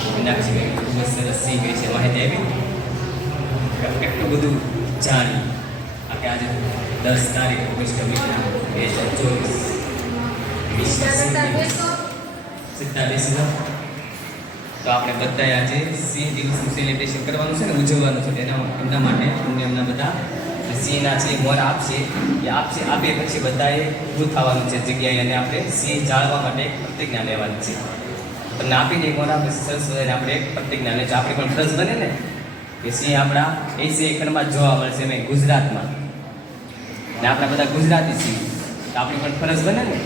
કંઈક ખૂબ જ સરસ સિંહ વિશે માહિતી આપી એટલું બધું જાણી આપણે આજે દસ તારીખ ઓગસ્ટ બે હજાર ચોવીસ સીધા બેસી તો આપણે બધાએ આજે સિંહ દિવસનું સેલિબ્રેશન કરવાનું છે ને ઉજવવાનું છે એના એમના માટે અમને એમના બધા સિંહના છે મોર આપશે એ આપશે આપે પછી બધાએ ઊભું થવાનું છે જગ્યાએ અને આપણે સિંહ જાળવા માટે પ્રતિજ્ઞા લેવાની છે તમને આપીને એક મોર આપે સરસ મજાની આપણે પ્રતિજ્ઞા લે આપણે પણ ફરજ બને ને કે સિંહ આપણા એસી જ જોવા મળશે મેં ગુજરાતમાં. ને આપણા બધા ગુજરાતી સિંહ. તો આપણી પણ ફરજ બને ને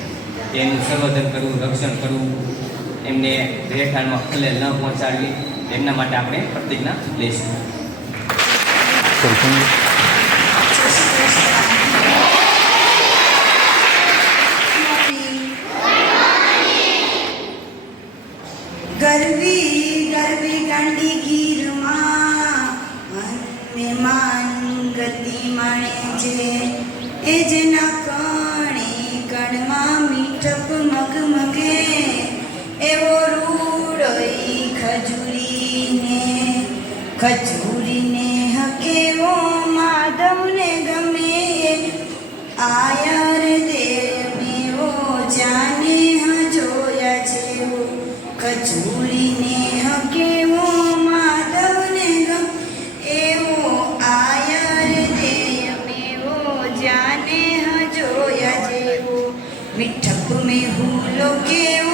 કે એનું સંવર્ધન કરવું, રક્ષણ કરવું, એમને રહેઠાણમાં ખલેલ ન પહોંચાડવી. એમના માટે આપણે પ્રતિજ્ઞા લઈશું. રૂડોઈ ખજૂરીને ખજૂરીને હકેવો માધવને ગમે. આયર દેવ જાને હજોયા જેવો. ખજૂરીને હકેવો માધવને ગમ. એવો આયર દેવ જાને હજોયા જેવો. મીઠક મેં ભૂલો કેવો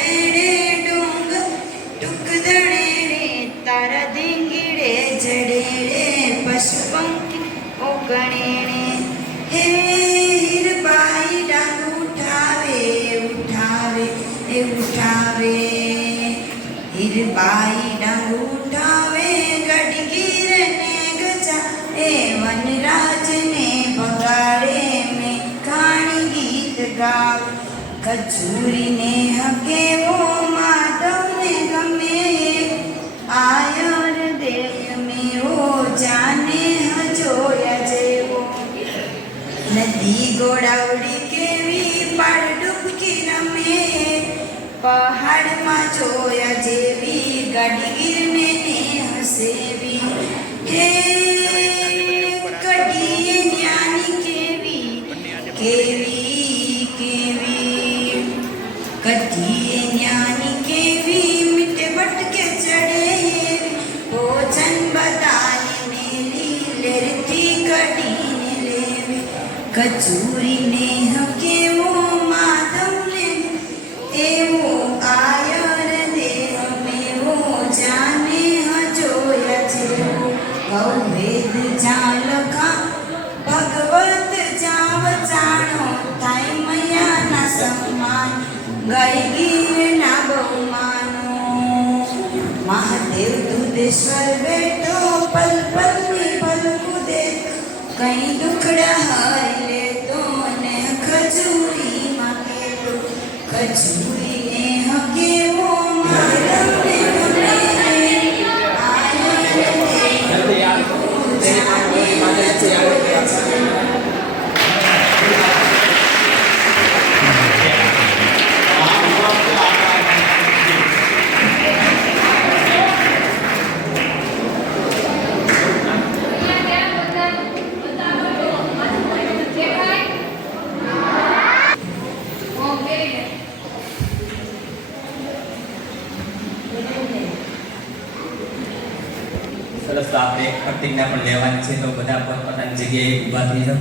હીરબાઈ ડાંગ ઉઠાવે ગડગીર ને ગજા, એ વનરાજને બગાડે મેં કાણી ગીત ગાવ. કચૂરીને હકેવો માધવને ગમે. આયર દેય મેવો જાને હજોયા જેવો નદી ગોડાવડી કેવી પાડ ડૂબકી રમે. પહાડમાં જોયા જેવી ગાડીગીરને ને હસેવી. હે કડીએ જ્ઞાની કેવી કેવી કેવી. કડીએ જ્ઞાની કેવી, મીઠે બટકે ચડે. ભોજન બતાલીને લીલેરથી કઢીને લેવી. કચૂરીને ભવભેદ જાલખા ભગવત જાવ જાણો થાય મયાના સન્માન, ગઈ ગીરના બહુમાનો. મહાદેવ દુધેશ્વર બેઠો પલ પલની દે કઈ દુખડા હરી તો ને ખજૂરીમાં કેતો ખજૂરીને સરસ આપણે પ્રતિજ્ઞા પણ લેવાની છે તો બધા પોતપોતાની જગ્યાએ ઊભા થઈ જાઓ.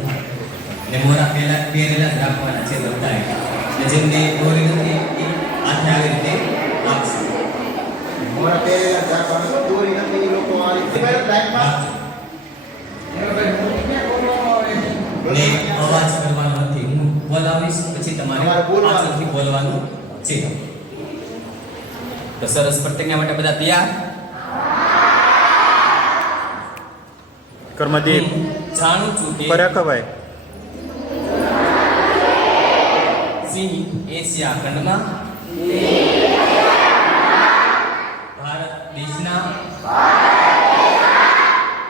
ને મોરા પહેલા પહેરેલા જ રાખવાના છે બધા એટલે જેમને દોરી નથી એ હાથે આવી રીતે આપશે મોરા પહેરેલા જ રાખવાના દોરી નથી એ લોકો આ રીતે ને અવાજ કરવાનો નથી. હું બોલાવીશ પછી તમારે તમારે બોલવાનું. બોલવાનું છે. તો સરસ પ્રતિજ્ઞા માટે બધા તૈયાર? કર્મદીપ જાણું છું કે પરાખભાઈ સિંહ એશિયા ખંડમાં. ભારત દેશના.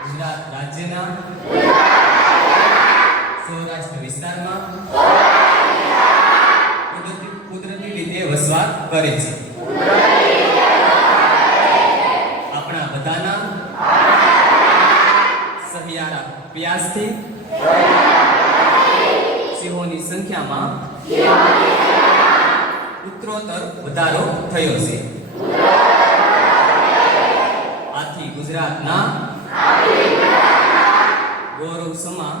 ગુજરાત રાજ્યના. સૌરાષ્ટ્ર વિસ્તારમાં. કુદરતી કુદરતી રીતે વસવાટ કરે છે આપણા બધાના સહિયારા પ્રયાસથી સિંહોની સંખ્યામાં ઉત્તરોત્તર વધારો થયો છે. આથી ગુજરાતના ગૌરવ સમા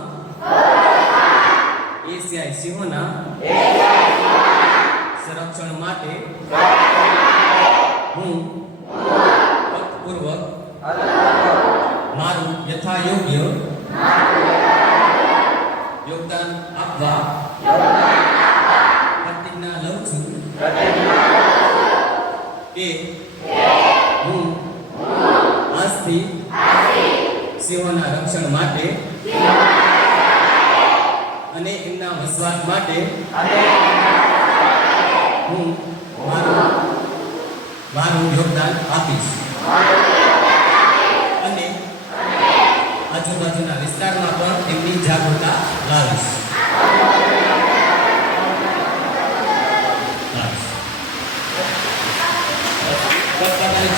એશિયાઈ સિંહોના સંરક્ષણ માટે હું પૂર્વક મારું યથાયોગ્ય યોગદાન આપવા પ્રતિજ્ઞા લઉં છું કે હું આજથી સિંહોના રક્ષણ માટે. અને એમના વસવાટ માટે. હું મારું મારું યોગદાન આપીશ. અને આજુબાજુના વિસ્તારમાં પણ એમની જાગૃતતા લાવીશ. Thank પોતપોતાની